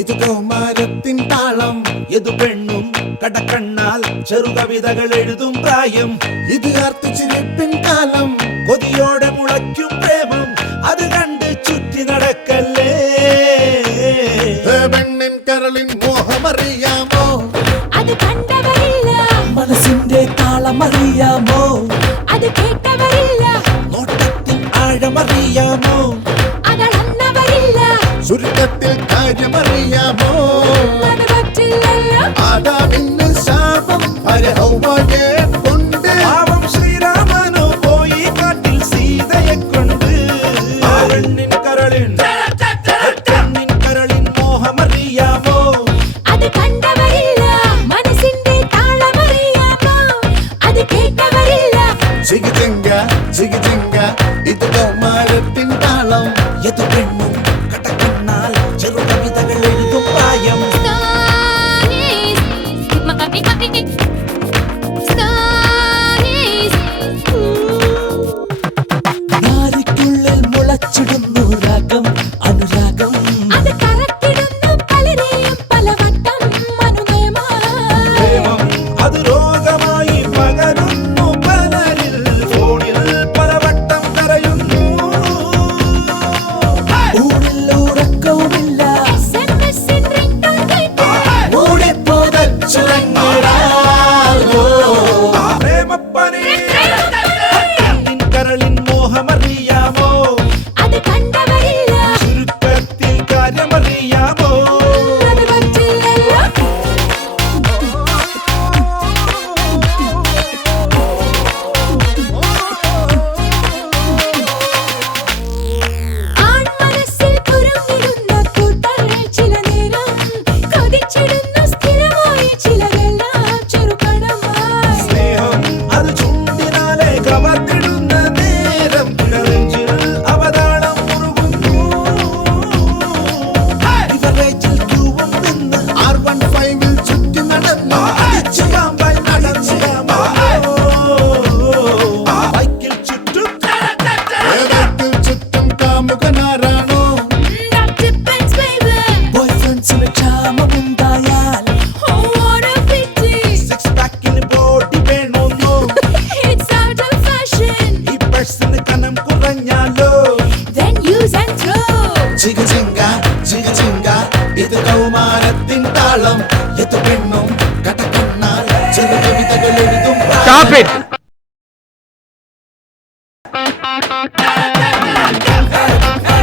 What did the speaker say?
ഇത് കൗമാരത്തിൻ താളം, ഇത് പെണ്ണും കടക്കണ്ണാൽ ചെറുകവിതകൾ എഴുതും പ്രായം. ഇത് ആർത്തിച്ചിരിപ്പിൻ കാലം, കൊതിയോടെ മുളയ്ക്കും പ്രേമം. അത് കണ്ട് ചുറ്റി നടക്കല്ലേ. പെണ്ണിൻ കരളിൻ മോഹമറിയാമോ? അത് കണ്ടവരില്ല. മനസ്സിന്റെ താളമറിയാമോ? അത് കേട്ടവരില്ല. നോട്ടത്തിൻ ആഴമറിയാമോ? അതളന്നവരില്ല. ചുരുക്കത്തിൽ കാര്യമറിയാമോ? അത് പറ്റില്ലല്ലോ. ആദാമിന് ശാപം ഹൗവയെ കൊണ്ട്, പാവം ശ്രീരാമനോ പോയി കാട്ടിൽ സീതയെ കൊണ്ട്. പെണ്ണിൻ കരളിൻ മോഹമറിയാമോ? അത് കണ്ടവരില്ല. മനസ്സിന്റെ താളമറിയാമോ? അത് കേട്ടവരില്ല. ജിഗിജിങ്ക ജിഗിജിങ്ക ഇത് കൗമാരത്തിൻ താളം. ഇത് പെണ്ണും കടക്കണ്ണാൽ ചെറുകവിതകൾ എഴുതും പ്രായം. നാരിക്കുള്ളിൽ മുളച്ചിടുന്നു രാഗം, അനുരാഗം. അത് കറക്കിടുന്നു പലരെയും പലവട്ടം അനുനയമായി. അത് രോഗമായി പകരുന്നു പലരിൽ. ഫോണിൽ പലവട്ടം കരയുന്നു. ഊണിൽ ഉറക്കവുമില്ല. SMS-ൻ ringtone കേട്ട് മൂടിപ്പോതച്ചുറങ്ങിടാലോ. പ്രേമപ്പനി കരളിൻ മോഹമറിയാമോ? അത് കണ്ടവരില്ല. ചുരുക്കത്തിൽ കാര്യമറിയാമോ? അത് പറ്റില്ലല്ലോ. ആൺമനസ്സിൽ കുരുങ്ങിടുന്ന കൂട്ടർ ചില നേരം കൊതിച്ചിടുന്ന സ്ഥിരമായി ചിലരെല്ലാം ചെറുകണമായി. സ്നേഹം അത് ചുണ്ടിനാലെ കവർന്നിടുന്ന നേരം നെഞ്ചിൽ അവതാളം മുറുകുന്നു. ബിവറേജിൽ ക്യൂവും നിന്ന് R15-ൽ ചുറ്റി നടന്നു. പാമ്പായി നടന്നു. ബൈക്കിൽ ചുറ്റും കാമുകനാരാണോ? That depends, baby. ബോയ്ഫ്രണ്ട്സിന് ക്ഷാമമുണ്ടായാൽ Oh, what a pity. Six പാക്കിന് ബോഡി വേണമെന്നോ? It's out of fashion. ഈ പേഴ്സിന് കനം കുറഞ്ഞാലോ? Then use and throw. ജിഗജിങ്ക ജിഗജിങ്ക ഇത് കൗമാരത്തിൻ താളം. ഇത് പെണ്ണും കടക്കണ്ണാൽ ചെറുകവിതകൾ എഴുതും പ്രായം. Stop it! ആ